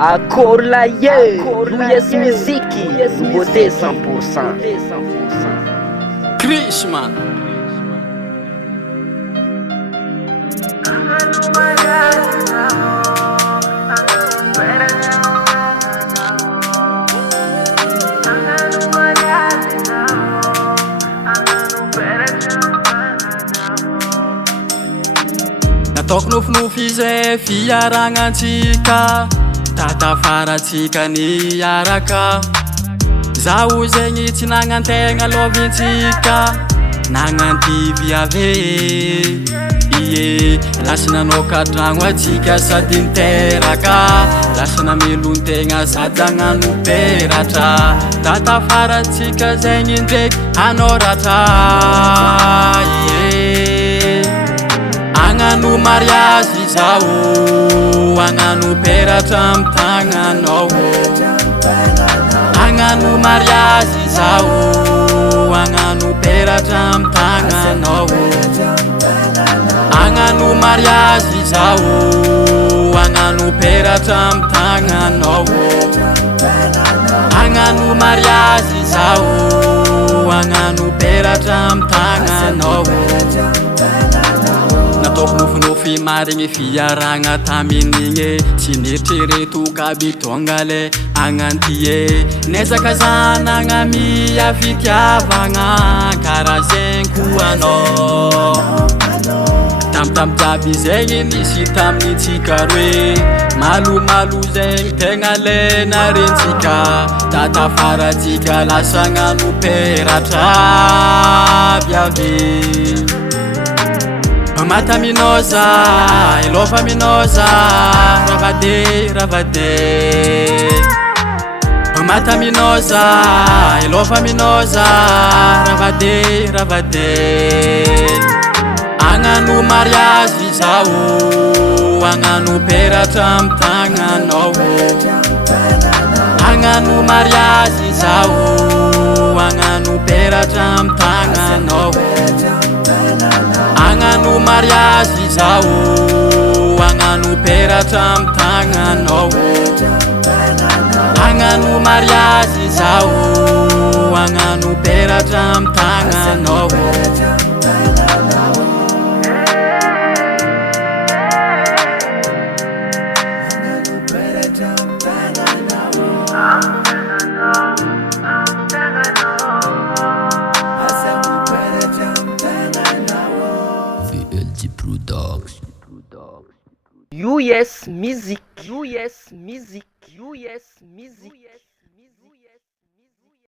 Accord la US Musique, beauté 100%. Krishman. Nataoko nofinofy izay fiaragnantsika tatafaratsika niaraka zaho zegny tsy nagnantegna lovintsika nagnandivy ave iye lasa nanoka tragno atsika sady niteraka lasa namelontegna sady agnano peratra tatafaratsika zegny ndraiky anoratra iye agnano mariazy zao agnano peratra amy tagnanao agnano mariazy zao agnano peratra amy tagnanao agnano mariazy zao agnano peratra amy tagnanao agnano mariazy zao agnano peratra amy tagnanao nataoko nofinofy marigny fiaragna tamin'igny tsy nieritrereto kabitonga le agnantie nezaka zanagna mia fitiavagna karaha zegny ko anao tamtam jiaby zegny nisy taminitsika roe malomalo zegny tegna le narentsika tatafaratsika lasa agnano peratra biave mata minoza ilova minoza ravade mata minoza ilova minoza ravade agnano mariazy zao agnano peratra amy tagnanao agnano mariazy zao agnano peratra amy tagnanao agnano mariazy zao agnano peratra amy tagnanao agnano mariazy zao agnano peratra amy tagnanao US Musique, US Musique, US Musique.